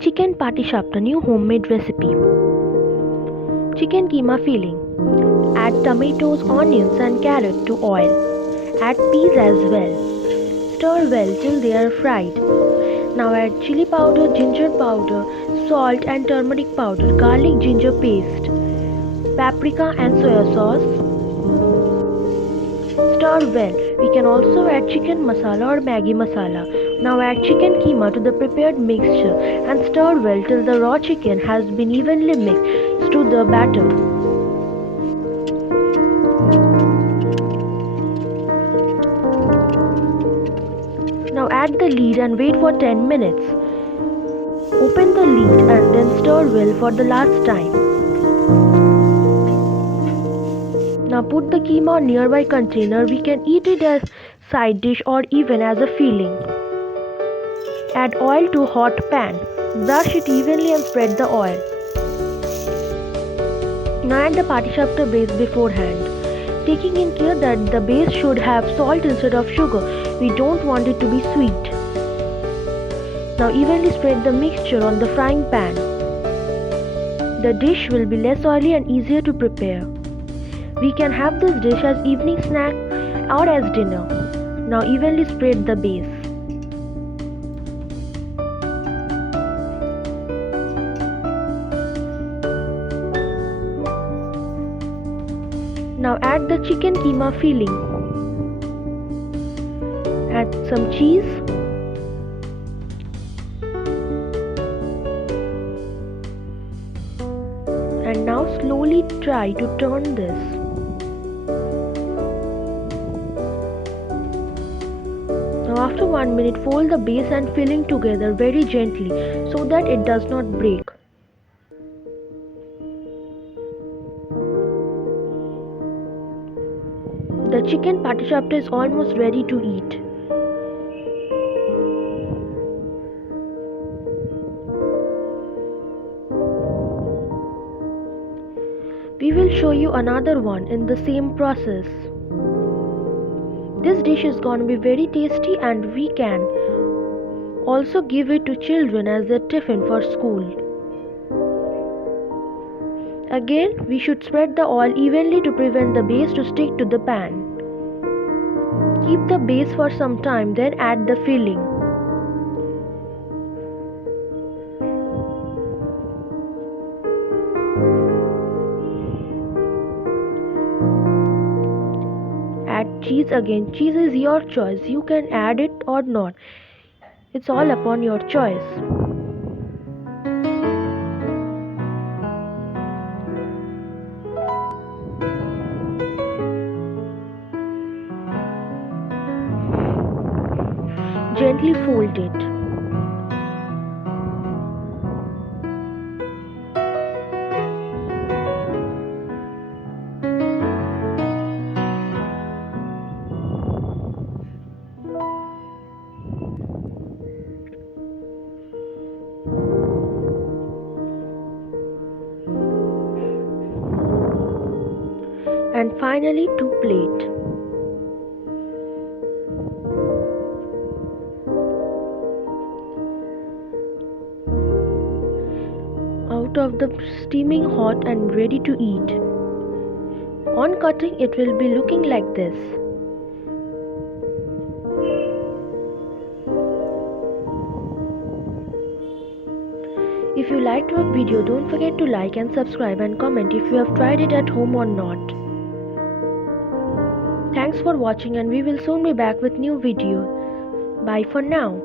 Chicken Patisapta, new homemade recipe. Chicken keema filling. Add tomatoes, onions and carrot to oil. Add peas as well. Stir well till they are fried. Now add chili powder, ginger powder, salt and turmeric powder, garlic ginger paste, paprika and soya sauce. Stir well. We can also add chicken masala or Maggi masala. Now add chicken keema to the prepared mixture and stir well till the raw chicken has been evenly mixed to the batter. Now add the lid and wait for 10 minutes. Open the lid and then stir well for the last time. Now put the keema on nearby container. We can eat it as side dish or even as a filling. Add oil to hot pan. Brush it evenly and spread the oil. Now add the Patisapta base beforehand. Taking in care that the base should have salt instead of sugar. We don't want it to be sweet. Now evenly spread the mixture on the frying pan. The dish will be less oily and easier to prepare. We can have this dish as evening snack or as dinner. Now evenly spread the base. Now add the chicken keema filling. Add some cheese. And now slowly try to turn this. Now after 1 minute, fold the base and filling together very gently so that it does not break. The chicken Patisapta is almost ready to eat. We will show you another one in the same process. This dish is going to be very tasty and we can also give it to children as their tiffin for school. Again, we should spread the oil evenly to prevent the base to stick to the pan. Keep the base for some time, then add the filling. Add cheese again. Cheese is your choice. You can add it or not. It's all upon your choice. Gently fold it. And finally to plate. Out of the steaming hot and ready to eat. On cutting it will be looking like this. If you liked our video, don't forget to like and subscribe and comment if you have tried it at home or not. Thanks for watching and we will soon be back with new video. Bye for now.